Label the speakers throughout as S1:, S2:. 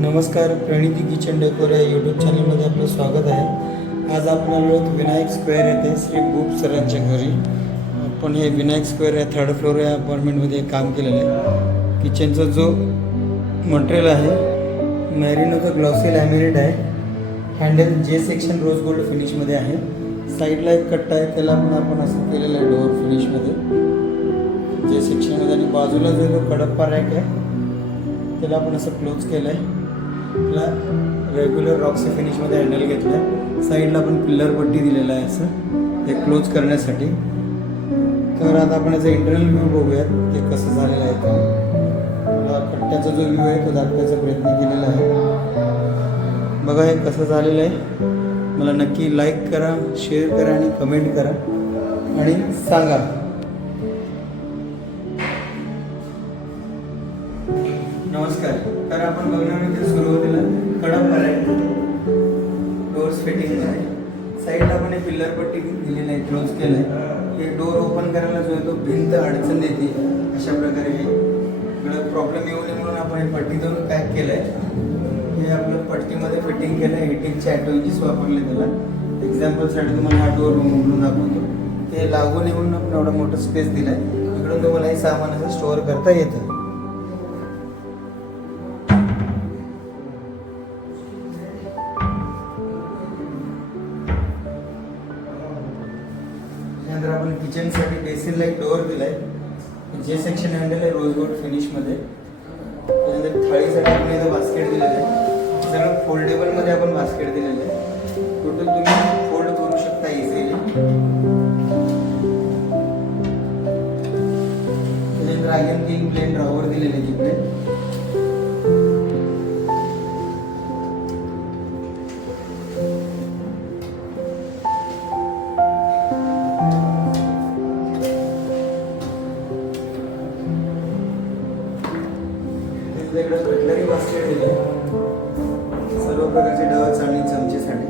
S1: नमस्कार Praniti kitchen decor या YouTube चॅनलमध्ये आपलं स्वागत आहे. आज आपण आलो आहोत विनायक स्क्वेअर येथे श्री बुप सरांच्या घरी. आपण हे विनायक स्क्वेअर या थर्ड फ्लोअर या अपार्टमेंटमध्ये काम केलेलं आहे. किचनचा जो मटेरियल आहे मॅरिनोचं ग्लॉसी लॅमिनेट आहे. हँडल जे सेक्शन रोज गोल्ड फिनिशमध्ये आहे. साईडला एक कट्टा आहे त्याला पण आपण असं केलेलं आहे डोअर फिनिशमध्ये जे सेक्शनमध्ये आणि बाजूला जो तो कडप्पा रॅक आहे त्याला आपण असं क्लोज केलं आहे त्याला रेग्युलर रॉक्सी फिनिशमध्ये हँडल घेतलं आहे साईडला पण पिल्लर पट्टी दिलेलं आहे असं हे क्लोज करण्यासाठी. तर आता आपण याचा इंटरनल व्ह्यू बघूयात ते कसं झालेलं आहे ते. कट्ट्याचा जो व्ह्यू आहे तो दाखवायचा प्रयत्न केलेला आहे. बघा हे कसं झालेलं आहे. मला नक्की लाईक करा शेअर करा आणि कमेंट करा. आणि सांगा. इथे सुरुवातीला कडक आहे डोअर्स फिटिंग आहे साईडला आपण एक पिल्लर पट्टी दिलेली आहे क्लोज केलं आहे हे डोअर ओपन करायला जो आहे तो भिंत अडचण येते. अशा प्रकारे हे इकडं प्रॉब्लेम येऊ नये म्हणून आपण हे पट्टी देऊन पॅक केलं आहे हे आपलं पट्टीमध्ये फिटिंग केलं आहे हिटिंगचे ॲटो इंचीस वापरले त्याला. एक्झाम्पलसाठी तुम्हाला हा डोअर उघडून दाखवतो. ते लागून येऊन आपण एवढा मोठा स्पेस दिला आहे इकडून तुम्हाला हे सामान असं स्टोअर करता येतं. आपण किचनसाठी बेसिनला एक डोअर दिलाय. जे सेक्शन हँडल आहे रोज गोल्ड फिनिशमध्ये त्यानंतर थाळीसाठी आपण इथं बास्केट दिलेलं आहे. सगळं फोल्डेबलमध्ये आपण बास्केट दिलेलं आहे. टोटल तुम्ही फोल्ड करू शकता इझिली त्याच्यानंतर अगेन किंग प्लेन ड्रॉवर दिलेले तिकडे. इकडे कटलरी बास्केट दिलं. सर्व प्रकारचे डब्स आणि चमचेसाठी.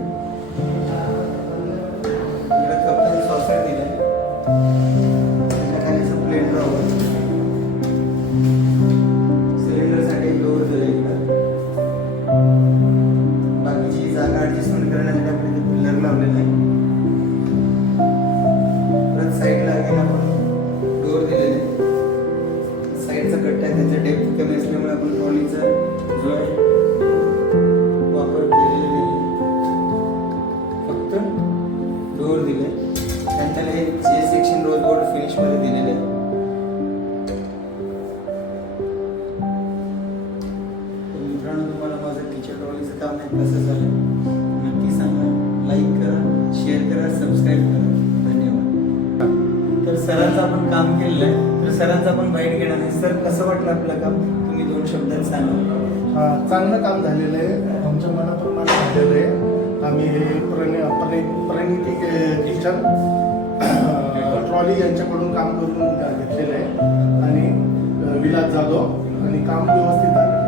S1: काम आहे कसं झालं नक्की सांगा. लाईक करा शेअर करा सबस्क्राईब करा. धन्यवाद. तर सरांचं आपण काम केलेलं आहे. तर सरांचं आपण बाईट घेणार आहे सर कसं वाटलं आपलं काम? तुम्ही दोन शब्दात सांगा.
S2: चांगलं काम झालेलं आहे. आमच्या मनाप्रमाणे झालेलं आहे. आम्ही हे प्रणि प्रणि प्रणिती के- किचन अं, ट्रॉली यांच्याकडून काम करून घेतलेलं आहे. आणि विलास जाधव आणि काम व्यवस्थित झालं